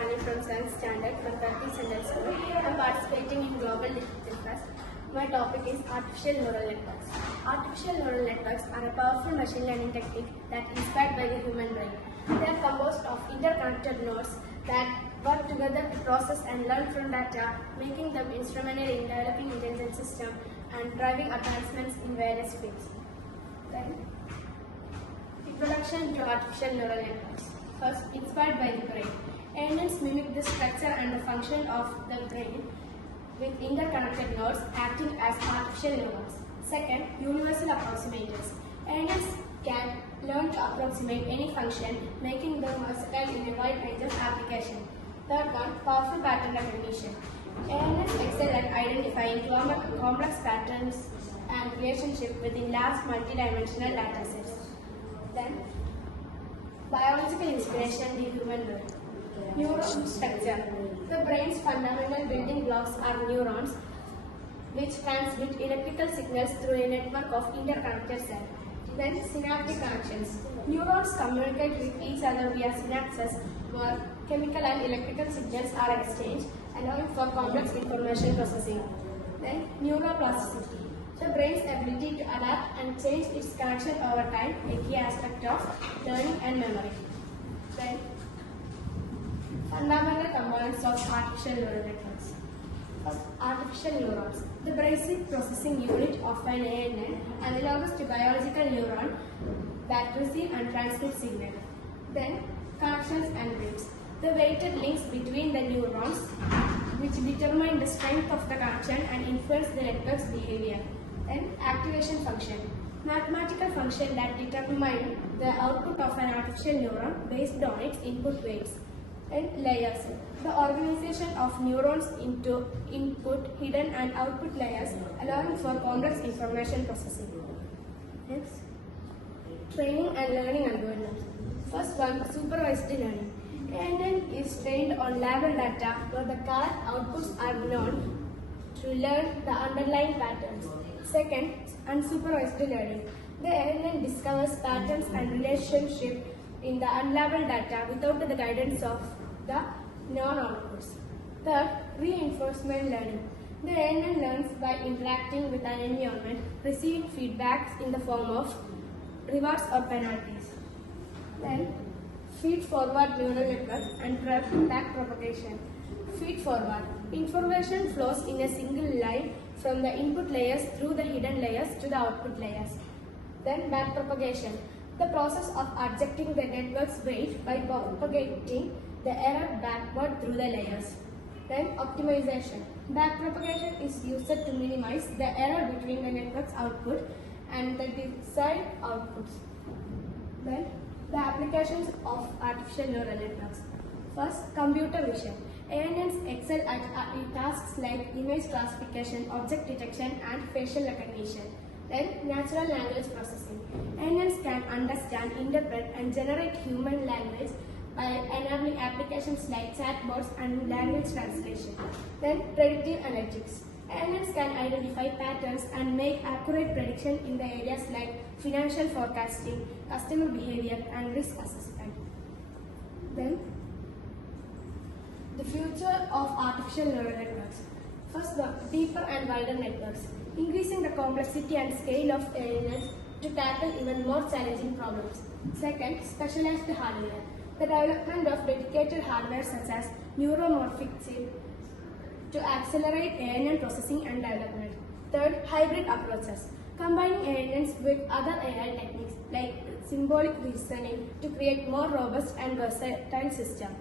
Hani from 7th standard from THARTHEEL Central School. I am participating in Global Literature Fest. My topic is Artificial Neural Networks. Artificial neural networks are a powerful machine learning technique that is inspired by the human brain. They are composed of interconnected nodes that work together to process and learn from data, making them instrumental in developing intelligent systems and driving advancements in various fields. Then, introduction to artificial neural networks. First, inspired by the brain. ANNs mimic the structure and the function of the brain with interconnected nodes acting as artificial neurons. Second, universal approximators. ANNs can learn to approximate any function, making them versatile in a wide range of applications. Third one, powerful pattern recognition. ANNs excel at identifying complex patterns and relationships within large multidimensional datasets. Then, biological inspiration, the human brain. Neuron structure. The brain's fundamental building blocks are neurons, which transmit electrical signals through a network of interconnected cells. Then, synaptic connections. Neurons communicate with each other via synapses, where chemical and electrical signals are exchanged, allowing for complex information processing. Then, neuroplasticity. The brain's ability to adapt and change its connection over time, a key aspect of learning and memory. Then, fundamental components of artificial neural networks. First, artificial neurons. The basic processing unit of an ANN analogous to biological neuron that receive and transmit signal. Then, connections and rings. The weighted links between the neurons which determine the strength of the connection and influence the network's behavior. Then, activation function. Mathematical function that determine the output of an artificial neuron based on its input weights. And layers. The organization of neurons into input, hidden and output layers, allowing for complex information processing. Next, training and learning algorithms. First one, supervised learning. ANN is trained on labeled data where the correct outputs are known to learn the underlying patterns. Second, unsupervised learning. The ANN discovers patterns and relationships in the unlabeled data without the guidance of the non-outputs. Third, reinforcement learning. The ANN learns by interacting with an environment, receiving feedbacks in the form of rewards or penalties. Then, feed-forward neural networks and back propagation. Feed-forward. Information flows in a single line from the input layers through the hidden layers to the output layers. Then, back propagation. The process of adjusting the network's weight by propagating the error backward through the layers. Then, optimization. Backpropagation is used to minimize the error between the network's output and the desired outputs. Then, the applications of artificial neural networks. First, computer vision. ANNs excel at tasks like image classification, object detection, and facial recognition. Then, natural language processing. ANNs can understand, interpret, and generate human language by enabling applications like chatbots and language translation. Then, predictive analytics. ANNs can identify patterns and make accurate predictions in the areas like financial forecasting, customer behavior, and risk assessment. Then, the future of artificial neural networks. First, the deeper and wider networks, increasing the complexity and scale of ANNs to tackle even more challenging problems. Second, specialized hardware. The development of dedicated hardware such as neuromorphic chip to accelerate ANN processing and development. Third, hybrid approaches, combining ANNs with other AI techniques like symbolic reasoning to create more robust and versatile systems.